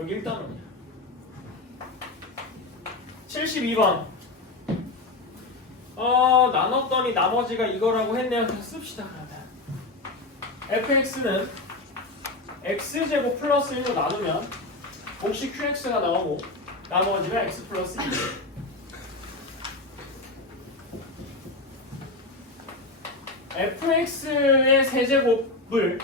여기 1단원이야 72번. 어 나눴더니 나머지가 이거라고 했네요. 씁시다 fx는 x제곱 플러스 1로 나누면 몫이 qx가 나오고 나머지가 x 플러스 1 fx의 세제곱을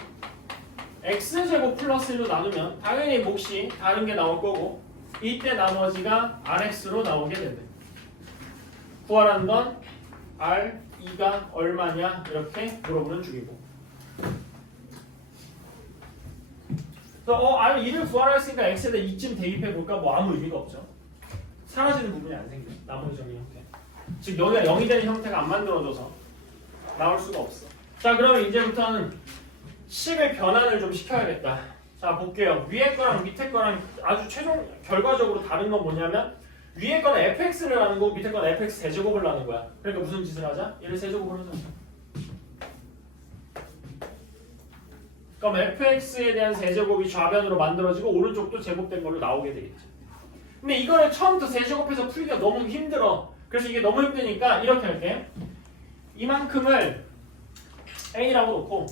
x제곱 플러스 1로 나누면 당연히 몫이 다른 게 나올 거고 이때 나머지가 rx로 나오게 된대. 구하라는 건 r 2가 얼마냐 이렇게 물어보는 중이고. 그래서 어 r 2를 구하라 했으니까 x에다 2쯤 대입해 볼까? 뭐 아무 의미가 없죠. 사라지는 부분이 안 생겨 나머지 정리 형태. 즉 여기가 0이 되는 형태가 안 만들어져서 나올 수가 없어. 자 그러면 이제부터는 식의 변환을 좀 시켜야겠다. 자 볼게요. 위에 거랑 밑에 거랑 아주 최종 결과적으로 다른 건 뭐냐면 위에 거는 fx를 하는 거고 밑에 거는 fx 세제곱을 하는 거야. 그러니까 무슨 짓을 하자? 얘를 세제곱을 하자. 그럼 fx에 대한 세제곱이 좌변으로 만들어지고 오른쪽도 제곱된 걸로 나오게 되겠지. 근데 이거를 처음부터 세제곱해서 풀기가 너무 힘들어. 그래서 이게 너무 힘드니까 이렇게 할게. 이만큼을 a라고 놓고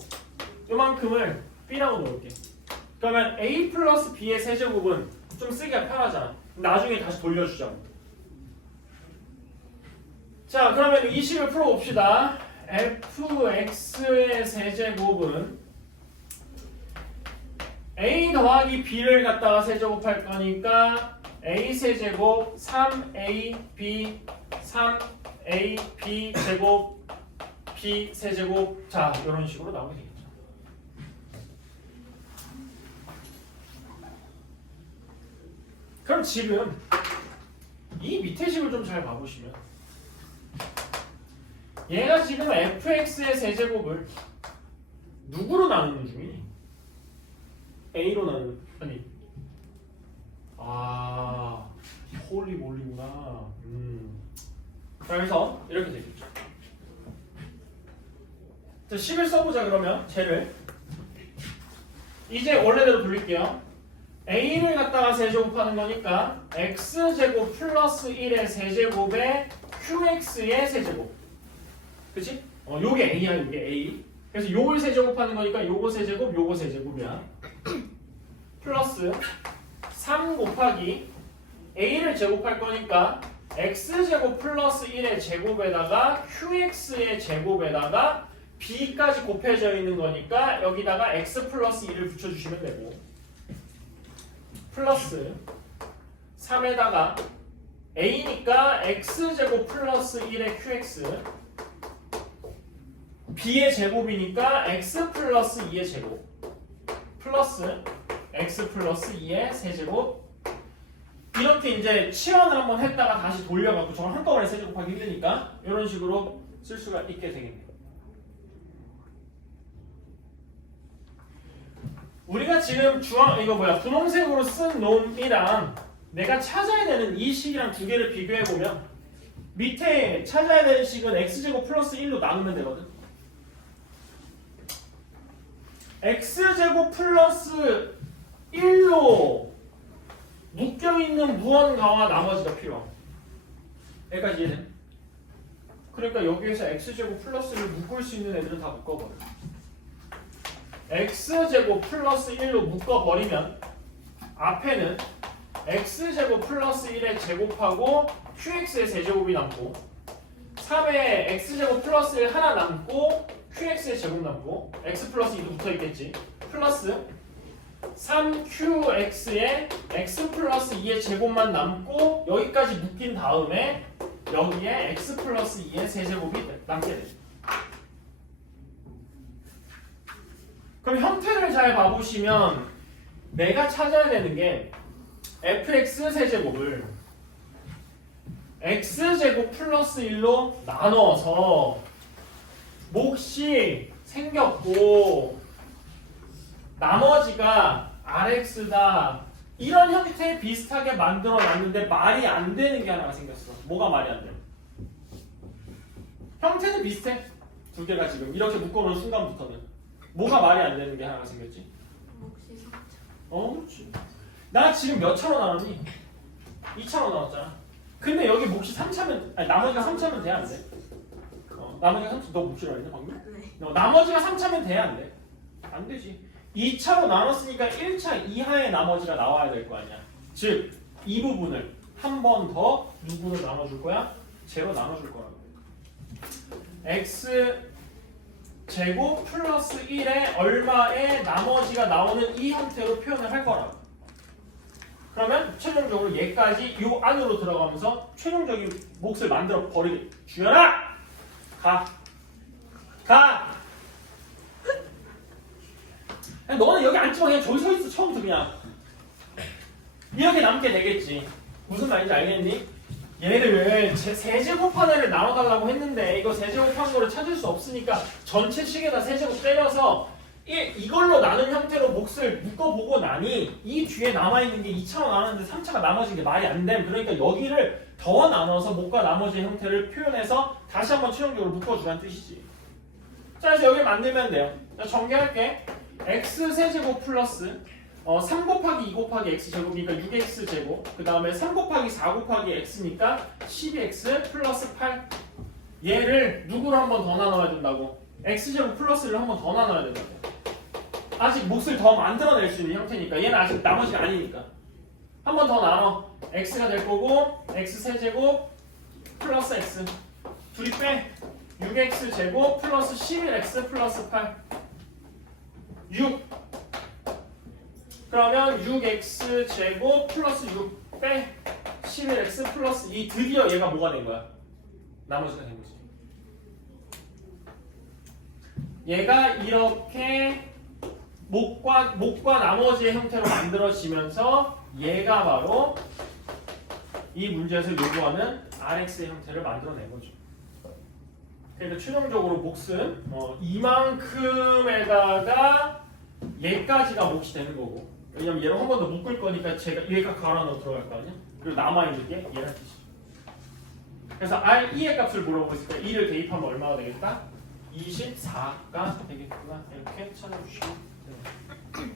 이만큼을 b라고 놓을게. 그러면 a 플러스 b의 세제곱은 좀 쓰기가 편하잖아. 나중에 다시 돌려주자고. 자 그러면 이 식을 풀어봅시다. Fx의 세제곱은 a 더하기 b를 갖다가 세제곱할 거니까 a 세제곱 3ab 3ab 제곱 b 세제곱. 자 이런 식으로 나오게 되겠죠. 그럼 지금 이 밑에 식을 좀 잘 봐보시면 얘가 지금 fx의 세제곱을 누구로 나누는 중이니? a로 나누는 아니 아 홀리 몰리구나. 음. 자, 그래서 이렇게 되겠죠. 자 10을 써보자 그러면. 쟤를 이제 원래대로 돌릴게요 a를 갖다가 세제곱하는 거니까 x제곱 플러스 1의 세제곱에 qx의 세제곱. 그치? 어 요게 a야 요게 a. 그래서 요걸 세제곱하는 거니까 요거 세제곱 요거 세제곱이야. 플러스 3 곱하기 a를 제곱할 거니까 x제곱 플러스 1의 제곱에다가 qx의 제곱에다가 b까지 곱해져 있는 거니까 여기다가 x 플러스 1을 붙여주시면 되고 플러스 3에다가 a니까 x제곱 플러스 1의 qx b의 제곱이니까 x 플러스 2의 제곱 플러스 x 플러스 2의 세제곱 이렇게 이제 치환을 한번 했다가 다시 돌려갖고 저걸 한꺼번에 세제곱하기 힘드니까 이런 식으로 쓸 수가 있게 되겠네요. 우리가 지금 주황 이거 뭐야 분홍색으로 쓴 놈이랑 내가 찾아야 되는 이 식이랑 두 개를 비교해 보면 밑에 찾아야 되는 식은 x제곱 플러스 1로 나누면 되거든. x제곱 플러스 1로 묶여 있는 무언가와 나머지가 필요함. 여기까지 이해돼? 그러니까 여기에서 x제곱 플러스를 묶을 수 있는 애들은 다 묶어버려. X제곱 플러스 1로 묶어버리면 앞에는 x제곱 플러스 1의 제곱하고 qx의 세제곱이 남고 3에 x제곱 플러스 1 하나 남고 qx의 제곱 남고 x 플러스 2도 붙어있겠지 플러스 3qx에 x 플러스 2의 제곱만 남고 여기까지 묶인 다음에 여기에 x 플러스 2의 세제곱이 남게 돼. 그럼 형태를 잘 봐보시면 내가 찾아야 되는 게 fx 세제곱을 x제곱 플러스 1로 나눠서 몫이 생겼고 나머지가 rx다. 이런 형태 비슷하게 만들어 놨는데 말이 안 되는 게 하나가 생겼어. 뭐가 말이 안 돼? 형태는 비슷해. 두 개가 지금. 이렇게 묶어놓은 순간부터는 뭐가 말이 안 되는 게 하나가 생겼지? 몫이 3차. 어 그렇지 나 지금 몇 차로 나눴니? 2차로 나눴잖아. 근데 여기 몫이 3차면 아니 나머지가 3차면 돼안 돼? 어, 나머지가 3차 너 몫이라고 했나 방금? 네. 어, 나머지가 3차면 돼안 돼? 안 되지. 2차로 나눴으니까 1차 이하의 나머지가 나와야 될 거 아니야. 즉 이 부분을 한 번 더 누구로 나눠줄 거야? 제로 나눠줄 거라고. x 제곱 플러스 1에 얼마의 나머지가 나오는 이 형태로 표현을 할 거라고. 그러면 최종적으로 얘까지 요 안으로 들어가면서 최종적인 몫을 만들어 버리게. 주연아! 가! 가! 너는 여기 앉지 마. 그냥 저기 서 있어. 처음부터 그냥. 이렇게 남게 되겠지. 무슨 말인지 알겠니? 얘를 제 세제곱한 애를 나눠달라고 했는데 이거 세제곱한 거를 찾을 수 없으니까 전체 식에다 세제곱 때려서 이, 이걸로 나눈 형태로 몫을 묶어보고 나니 이 뒤에 남아있는 게 2차로 나눴는데 3차가 나머진 게 말이 안 됨. 그러니까 여기를 더 나눠서 목과 나머지의 형태를 표현해서 다시 한번 최종적으로 묶어주라는 뜻이지. 자, 그래서 여기 만들면 돼요. 자, 전개할게. x 세제곱 플러스 어, 3 곱하기 2 곱하기 x 제곱이니까 6x 제곱. 그 다음에 3 곱하기 4 곱하기 x니까 12x 플러스 8 얘를 누구로 한 번 더 나눠야 된다고? x 제곱 플러스를 한 번 더 나눠야 된다고. 아직 몫을 더 만들어낼 수 있는 형태니까. 얘는 아직 나머지가 아니니까. 한 번 더 나눠. x가 될 거고 x 세제곱 플러스 x. 둘이 빼. 6x 제곱 플러스 11x 플러스 8 6 그러면 6x 제곱 플러스 6 빼 11x 플러스 2 드디어 얘가 뭐가 된 거야? 나머지가 된 거지. 얘가 이렇게 목과 목과 나머지의 형태로 만들어지면서 얘가 바로 이 문제에서 요구하는 RX의 형태를 만들어낸 거죠. 그러니까 최종적으로 몫은 어, 이만큼에다가 얘까지가 몫이 되는 거고 왜냐면 얘를 한 번 더 묶을 거니까 제가 얘가 갈아 넣어 들어갈 거 아니야? 그리고 남아있는 게 얘란 뜻이죠. 그래서 R 2의 값을 물어보고 있으니까 2를 대입하면 얼마가 되겠다? 24가 되겠구나 이렇게 찾아주시면 돼요.